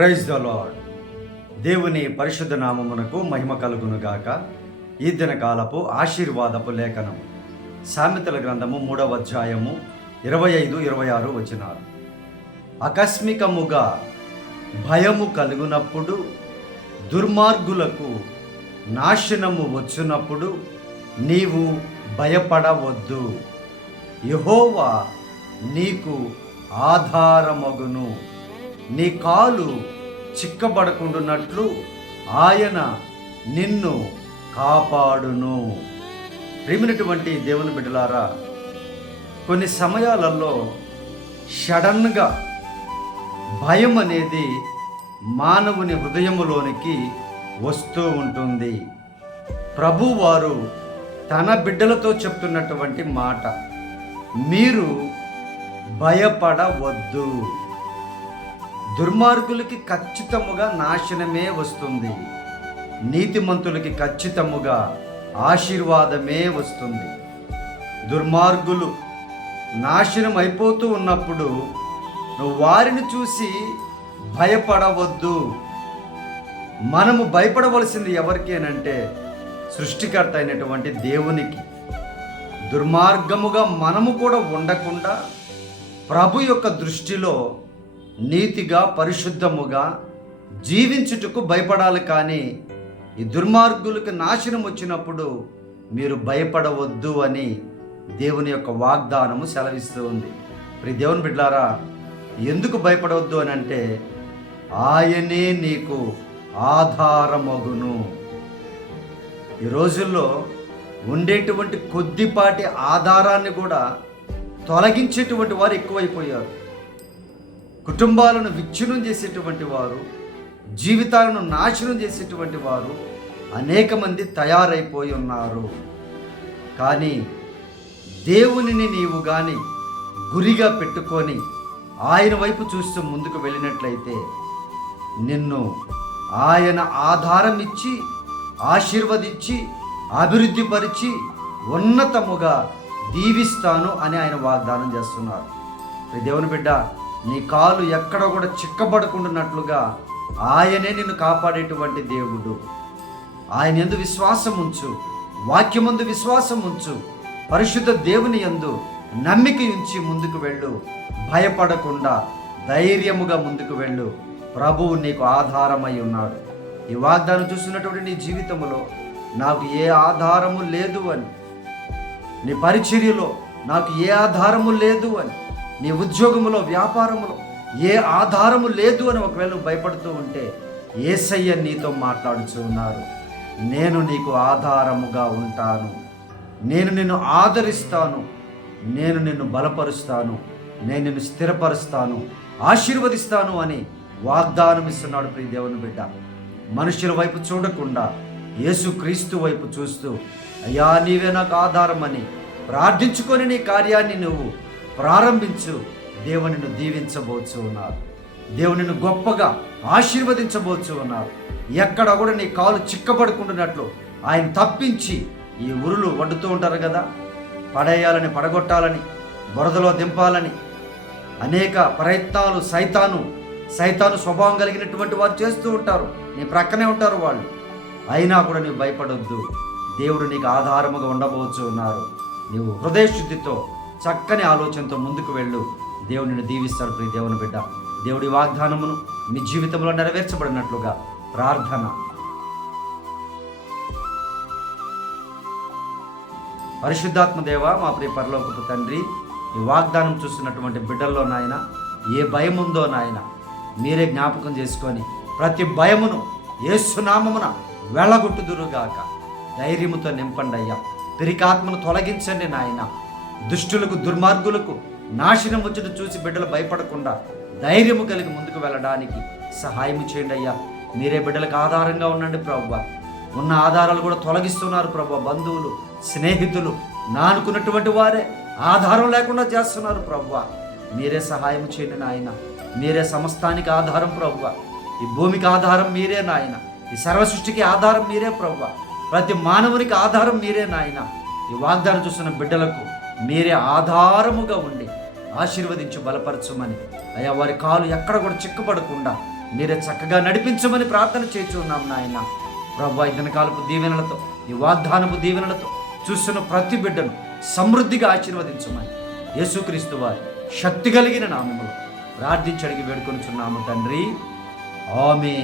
Praise the lord దేవుని పరిశుద్ధ నామమునకు మహిమ కలుగునుగాక ఈ దినకాలపు ఆశీర్వాదపు లేఖనం. సామెతల గ్రంథము మూడవ అధ్యాయము ఇరవై ఐదు ఇరవై ఆరు వచనాలు. ఆకస్మికముగా భయము కలుగునప్పుడు దుర్మార్గులకు నాశనము వచ్చినప్పుడు నీవు భయపడవద్దు. యహోవా నీకు ఆధారమగును. నీ కాలు చిక్కబడకుండునట్లు ఆయన నిన్ను కాపాడును. ప్రేమినటువంటి దేవుని బిడ్డలారా కొన్ని సమయాలలో సడన్గా భయం అనేది మానవుని హృదయములోనికి వస్తూ ఉంటుంది. ప్రభువారు తన బిడ్డలతో చెప్తున్నటువంటి మాట మీరు భయపడవద్దు. దుర్మార్గులకి ఖచ్చితముగా నాశనమే వస్తుంది. నీతిమంతులకి ఖచ్చితముగా ఆశీర్వాదమే వస్తుంది. దుర్మార్గులు నాశనం అయిపోతూ ఉన్నప్పుడు నువ్వు వారిని చూసి భయపడవద్దు. మనము భయపడవలసింది ఎవరికి అంటే సృష్టికర్త అయినటువంటి దేవునికి. దుర్మార్గముగా మనము కూడా ఉండకుండా ప్రభు యొక్క దృష్టిలో నీతిగా పరిశుద్ధముగా జీవించుటకు భయపడాలి కానీ ఈ దుర్మార్గులకు నాశనం వచ్చినప్పుడు మీరు భయపడవద్దు అని దేవుని యొక్క వాగ్దానము సెలవిస్తూ ఉంది. ప్రి దేవుని బిడ్డారా ఎందుకు భయపడవద్దు అని అంటే ఆయనే నీకు ఆధారమగును. ఈ రోజుల్లో ఉండేటువంటి కొద్దిపాటి ఆధారాన్ని కూడా తొలగించేటువంటి వారు ఎక్కువైపోయారు. కుటుంబాలను విచ్ఛిన్నం చేసేటువంటి వారు జీవితాలను నాశనం చేసేటువంటి వారు అనేక మంది తయారైపోయి ఉన్నారు. కానీ దేవునిని నీవు కానీ గురిగా పెట్టుకొని ఆయన వైపు చూస్తూ ముందుకు వెళ్ళినట్లయితే నిన్ను ఆయన ఆధారం ఇచ్చి ఆశీర్వదించి అభివృద్ధిపరిచి ఉన్నతముగా దీవిస్తాను అని ఆయన వాగ్దానం చేస్తున్నారు. దేవుని బిడ్డ నీ కాలు ఎక్కడ కూడా చిక్కబడుకుంటున్నట్లుగా ఆయనే నిన్ను కాపాడేటువంటి దేవుడు. ఆయన ఎందు విశ్వాసం ఉంచు వాక్యముందు విశ్వాసం ఉంచు పరిశుద్ధ దేవుని యందు నమ్మిక ఉంచి ముందుకు వెళ్ళు భయపడకుండా ధైర్యముగా ముందుకు వెళ్ళు. ప్రభువు నీకు ఆధారమై ఉన్నాడు. ఈ వాగ్దానం చూస్తున్నటువంటి నీ జీవితంలో నాకు ఏ ఆధారము లేదు అని నీ పరిచర్యలో నాకు ఏ ఆధారము లేదు అని నీ ఉద్యోగములో వ్యాపారములో ఏ ఆధారము లేదు అని ఒకవేళ నువ్వు భయపడుతూ ఉంటే ఏసయ్య నీతో మాట్లాడుచున్నారు నేను నీకు ఆధారముగా ఉంటాను. నేను నిన్ను ఆదరిస్తాను. నేను నిన్ను బలపరుస్తాను. నేను నిన్ను స్థిరపరుస్తాను. ఆశీర్వదిస్తాను అని వాగ్దానం ఇస్తున్నాడు ప్రియ దేవుని బిడ్డ. మనుషుల వైపు చూడకుండా యేసుక్రీస్తు వైపు చూస్తూ అయ్యా నీవే నాకు ఆధారం అని ప్రార్థించుకొని నీ కార్యాన్ని నువ్వు ప్రారంభించు. దేవుని దీవించబోచు ఉన్నారు. దేవునిని గొప్పగా ఆశీర్వదించబోచు ఉన్నారు. ఎక్కడ కూడా నీ కాలు చిక్కబడుకుంటున్నట్లు ఆయన తప్పించి ఈ ఉరులు వడ్డుతూ ఉంటారు కదా. పడేయాలని పడగొట్టాలని బురదలో దింపాలని అనేక ప్రయత్నాలు సైతాను సైతాను స్వభావం కలిగినటువంటి వారు చేస్తూ ఉంటారు. నీ ప్రక్కనే ఉంటారు వాళ్ళు. అయినా కూడా నీవు భయపడొద్దు. దేవుడు నీకు ఆధారముగా ఉండబోచు ఉన్నారు. నీవు హృదయశుద్ధితో చక్కని ఆలోచనతో ముందుకు వెళ్ళు. దేవుడిని దీవిస్తాడు ప్రియ దేవుని బిడ్డ. దేవుడి వాగ్దానమును మీ జీవితంలో నెరవేర్చబడినట్లుగా ప్రార్థన. పరిశుద్ధాత్మ దేవ మా ప్రియ పరలోకపు తండ్రి ఈ వాగ్దానం చూస్తున్నటువంటి బిడ్డల్లో నాయన ఏ భయం ఉందో నాయన మీరే జ్ఞాపకం చేసుకొని ప్రతి భయమును ఏసునామమున వెళ్ళగొట్టుదురుగాక ధైర్యముతో నింపండి అయ్యా పిరికాత్మను తొలగించండి నాయన. దుష్టులకు దుర్మార్గులకు నాశనం వచ్చిన చూసి బిడ్డలు భయపడకుండా ధైర్యము కలిగి ముందుకు వెళ్ళడానికి సహాయం చేయండి అయ్యా. మీరే బిడ్డలకు ఆధారంగా ఉండండి ప్రభు ఉన్న ఆధారాలు కూడా తొలగిస్తున్నారు ప్రభు బంధువులు స్నేహితులు నానుకున్నటువంటి వారే ఆధారం లేకుండా చేస్తున్నారు ప్రభు మీరే సహాయం చేయండి నాయన. మీరే సమస్తానికి ఆధారం ప్రభు ఈ భూమికి ఆధారం మీరే నాయన. ఈ సర్వ సృష్టికి ఆధారం మీరే ప్రభు ప్రతి మానవునికి ఆధారం మీరే నాయన. ఈ వాగ్దానం చూస్తున్న బిడ్డలకు మీరే ఆధారముగా ఉండి ఆశీర్వదించి బలపరచమని. అయ్యా వారి కాలు ఎక్కడ కూడా చిక్కుపడకుండా మీరే చక్కగా నడిపించమని ప్రార్థన చేస్తున్నాం నాయన. ప్రభు ఈ దినకాలపు దీవెనలతో ఈ వాగ్దానపు దీవెనలతో చూస్తున్న ప్రతి బిడ్డను సమృద్ధిగా ఆశీర్వదించమని. యేసుక్రీస్తు వారి శక్తి కలిగిన నామములు ప్రార్థించి అడిగి వేడుకొనుచున్నాము తండ్రి. ఆమె